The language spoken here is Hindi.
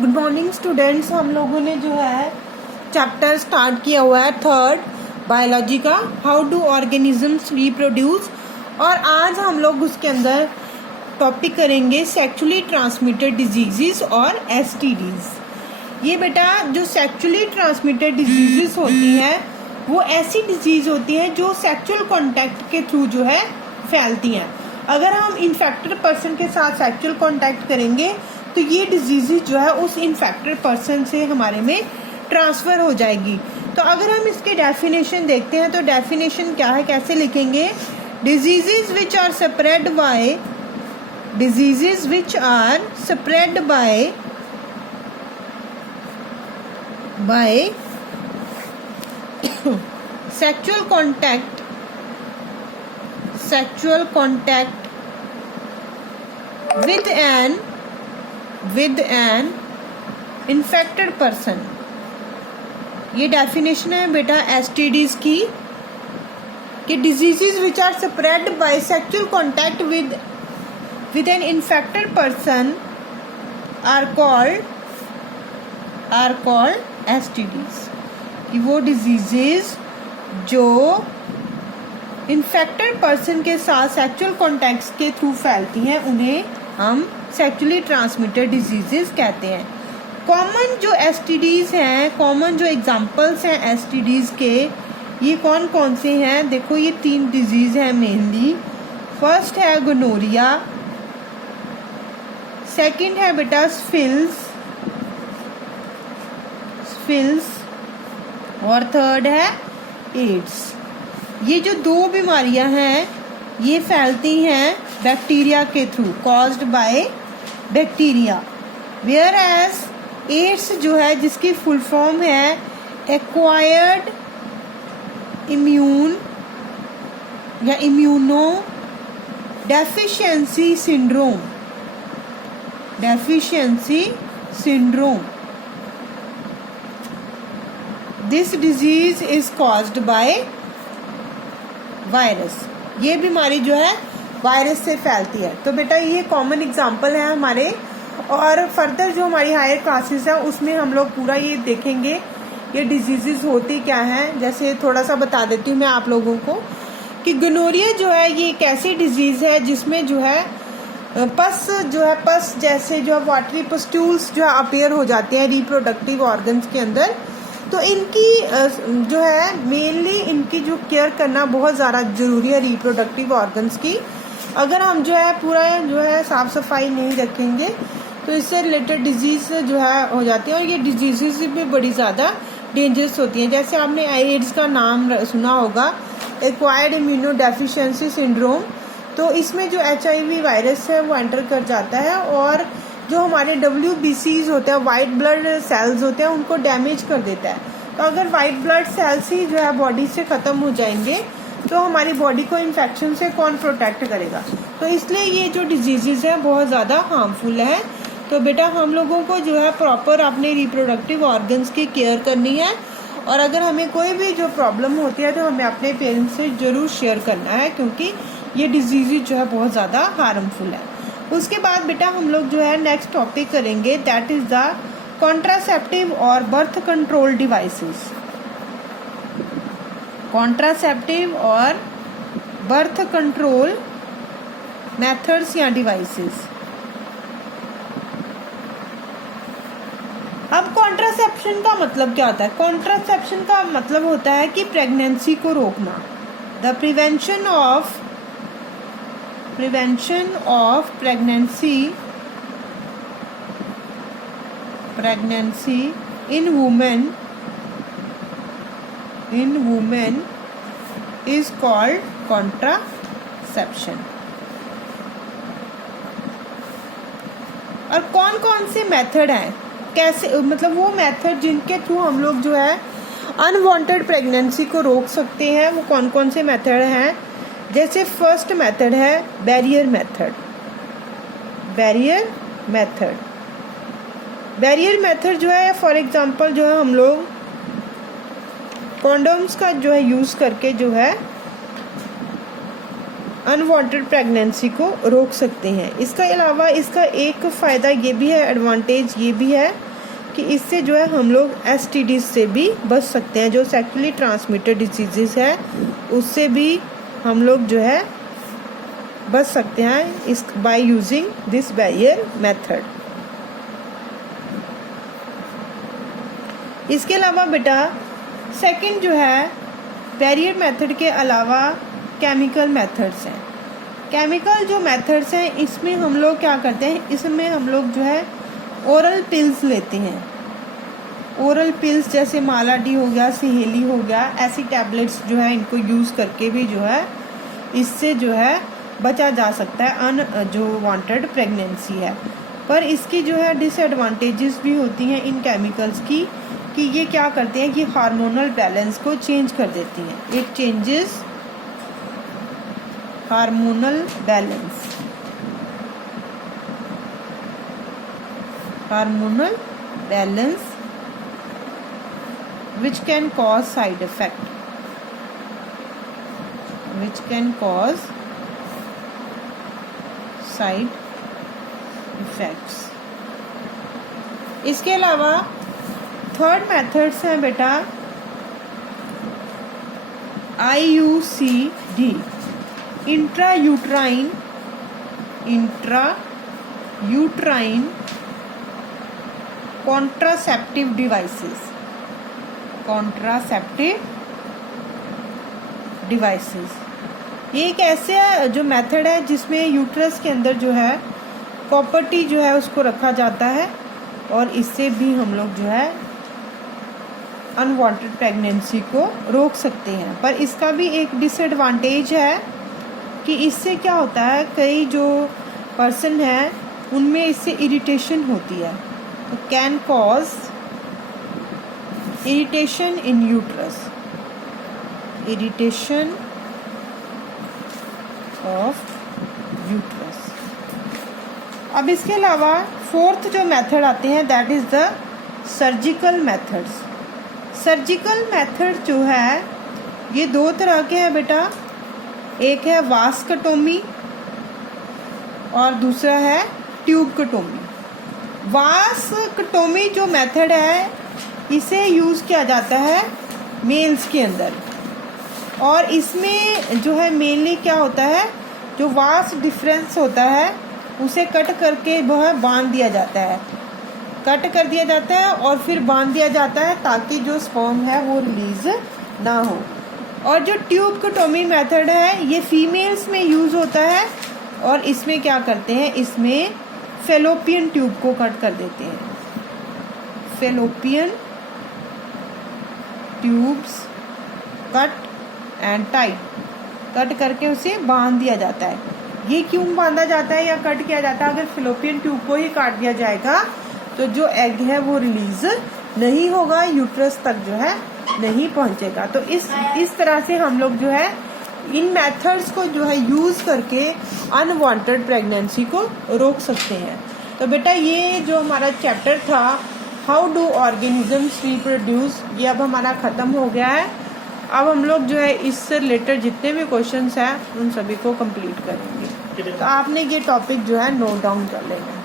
Good morning students. हम लोगों ने जो है चैप्टर स्टार्ट किया हुआ है थर्ड बायोलॉजी का, हाउ डू ऑर्गेनिजम्स रिप्रोड्यूस। और आज हम लोग उसके अंदर टॉपिक करेंगे सेक्सुअली ट्रांसमिटेड डिजीजेस और एसटीडीज। ये बेटा जो सेक्सुअली ट्रांसमिटेड डिजीजेस होती हैं वो ऐसी डिजीज होती हैं जो सेक्सुअल कॉन्टैक्ट के थ्रू जो है फैलती हैं। अगर हम इन्फेक्टेड पर्सन के साथ सेक्सुअल कॉन्टैक्ट करेंगे तो ये डिजीज़ जो है उस इन्फेक्टेड पर्सन से हमारे में ट्रांसफ़र हो जाएगी। तो अगर हम इसके डेफिनेशन देखते हैं तो डेफिनेशन क्या है, कैसे लिखेंगे? Disease which are spread by sexual contact with an infected person। ये डेफिनेशन है बेटा एसटीडीज की कि diseases which are spread by sexual contact with an infected person are called STDs. कि वो डिजीजेस जो इन्फेक्टेड पर्सन के साथ सेक्सुअल कॉन्टैक्ट्स के थ्रू फैलती हैं उन्हें हम सेक्सुअली ट्रांसमिटेड डिजीजेस कहते हैं। कॉमन जो एसटीडीज हैं, कॉमन जो एग्जांपल्स हैं एसटीडीज के, ये कौन कौन से हैं? देखो ये 3 डिजीज हैं मेनली। फर्स्ट है गोनोरिया, सेकंड है बेटा स्फिल्स और थर्ड है एड्स। ये जो 2 बीमारियां हैं ये फैलती हैं बैक्टीरिया के through, caused by bacteria. Whereas AIDS जो है जिसकी फुल फॉर्म है एक्वायर्ड इम्यून या immunodeficiency syndrome. This disease is caused by virus. ये बीमारी जो है वायरस से फैलती है। तो बेटा ये कॉमन एग्जांपल है हमारे, और फर्दर जो हमारी हायर क्लासेस है उसमें हम लोग पूरा ये देखेंगे ये डिजीजेस होती क्या हैं। जैसे थोड़ा सा बता देती हूँ मैं आप लोगों को कि गोनोरिया जो है ये एक ऐसी डिजीज है जिसमें जो है पस जैसे जो है वाटरी पस्ट्यूल्स जो है अपीयर हो जाते हैं रिप्रोडक्टिव ऑर्गन्स के अंदर। तो इनकी जो है मेनली इनकी जो केयर करना बहुत ज़्यादा ज़रूरी है रिप्रोडक्टिव ऑर्गन्स की। अगर हम जो है पूरा जो है साफ़ सफाई नहीं रखेंगे तो इससे रिलेटेड डिजीज़ जो है हो जाती है, और ये डिजीज़ भी बड़ी ज़्यादा डेंजरस होती हैं। जैसे आपने एड्स का नाम सुना होगा, एक्वायर्ड इम्यूनो डेफिशिएंसी सिंड्रोम। तो इसमें जो HIV वायरस है वो एंटर कर जाता है और जो हमारे WBCs होते हैं, वाइट ब्लड सेल्स होते हैं, उनको डैमेज कर देता है। तो अगर वाइट ब्लड सेल्स ही जो है बॉडी से ख़त्म हो जाएंगे तो हमारी बॉडी को इन्फेक्शन से कौन प्रोटेक्ट करेगा? तो इसलिए ये जो डिजीज़ हैं बहुत ज़्यादा हार्मफुल है। तो बेटा हम लोगों को जो है प्रॉपर अपने रिप्रोडक्टिव ऑर्गन्स की केयर करनी है, और अगर हमें कोई भी जो प्रॉब्लम होती है तो हमें अपने पेरेंट्स से ज़रूर शेयर करना है, क्योंकि ये डिजीज़ जो है बहुत ज़्यादा हार्मफुल है। उसके बाद बेटा हम लोग जो है नेक्स्ट टॉपिक करेंगे, दैट इज़ द कॉन्ट्रासेप्टिव और बर्थ कंट्रोल डिवाइसेस। कॉन्ट्रासेप्टिव और बर्थ कंट्रोल मेथड्स या डिवाइसेस। अब कॉन्ट्रासेप्शन का मतलब क्या होता है? कॉन्ट्रासेप्शन का मतलब होता है कि प्रेगनेंसी को रोकना, the prevention of pregnancy in women is called contraception। और कौन कौन से मेथड हैं, कैसे, मतलब वो मेथड जिनके थ्रू हम लोग जो है अनवांटेड प्रेगनेंसी को रोक सकते हैं, वो कौन कौन से मेथड हैं? जैसे फर्स्ट मेथड है बैरियर मेथड जो है फॉर एग्जांपल जो है हम लोग कॉन्डोम्स का जो है यूज़ करके जो है अनवांटेड प्रेगनेंसी को रोक सकते हैं। इसका अलावा इसका एक फ़ायदा ये भी है, एडवांटेज ये भी है कि इससे जो है हम लोग STDs से भी बच सकते हैं, जो सेक्सुअली ट्रांसमिटेड डिसीजेस है उससे भी हम लोग जो है बच सकते हैं इस by using this barrier method. इसके अलावा बेटा सेकंड जो है बैरियर मेथड के अलावा केमिकल मेथड्स हैं। केमिकल जो मेथड्स हैं इसमें हम लोग क्या करते हैं, इसमें हम लोग जो है ओरल पिल्स लेते हैं। ओरल पिल्स जैसे मालाडी हो गया, सहेली हो गया, ऐसी टैबलेट्स जो है इनको यूज़ करके भी जो है इससे जो है बचा जा सकता है जो वांटेड प्रेगनेंसी है। पर इसकी जो है डिसएडवांटेजेस भी होती हैं इन केमिकल्स की, कि ये क्या करते हैं कि हार्मोनल बैलेंस को चेंज कर देती हैं। It changes hormonal balance, hormonal balance which can cause side effect, which can cause side effects। इसके अलावा थर्ड मेथड्स हैं बेटा IUCD, intrauterine contraceptive devices, contraceptive devices. ये एक ऐसे जो मेथड है जिसमें यूट्रस के अंदर जो है प्रॉपर्टी जो है उसको रखा जाता है और इससे भी हम लोग जो है अनवांटेड प्रेगनेंसी को रोक सकते हैं। पर इसका भी एक डिसएडवांटेज है कि इससे क्या होता है, कई जो पर्सन है उनमें इससे इरिटेशन होती है, तो can cause irritation in uterus, irritation of uterus. अब इसके अलावा फोर्थ जो मेथड आते हैं that is the surgical methods. Surgical method जो है ये दो तरह के हैं बेटा, एक है वास्कटोमी और दूसरा है ट्यूबकटोमी। वास्कटोमी जो मेथड है इसे यूज़ किया जाता है मेल्स के अंदर, और इसमें जो है मेनली क्या होता है, जो वास्ट डिफरेंस होता है उसे कट करके वह बांध दिया जाता है, कट कर दिया जाता है और फिर बांध दिया जाता है ताकि जो स्पर्म है वो रिलीज ना हो। और जो ट्यूबकटोमी मेथड है ये फीमेल्स में यूज़ होता है और इसमें क्या करते हैं, इसमें फेलोपियन ट्यूब को कट कर देते हैं, fallopian tubes cut and tight, cut करके उसे बांध दिया जाता है। ये क्यों बांधा जाता है या कट किया जाता है, अगर फेलोपियन ट्यूब को ही काट दिया जाएगा तो जो एग है वो रिलीज नहीं होगा, यूट्रस तक जो है नहीं पहुंचेगा। तो इस तरह से हम लोग जो है इन मेथड्स को जो है यूज करके अनवांटेड प्रेगनेंसी को रोक सकते हैं। तो बेटा ये जो हमारा चैप्टर था हाउ डू ऑर्गेनिजम्स रिप्रोड्यूस, ये अब हमारा खत्म हो गया है। अब हम लोग जो है इससे रिलेटेड जितने भी क्वेश्चंस हैं उन सभी को कंप्लीट करेंगे। तो आपने ये टॉपिक जो है नोट डाउन कर लेना।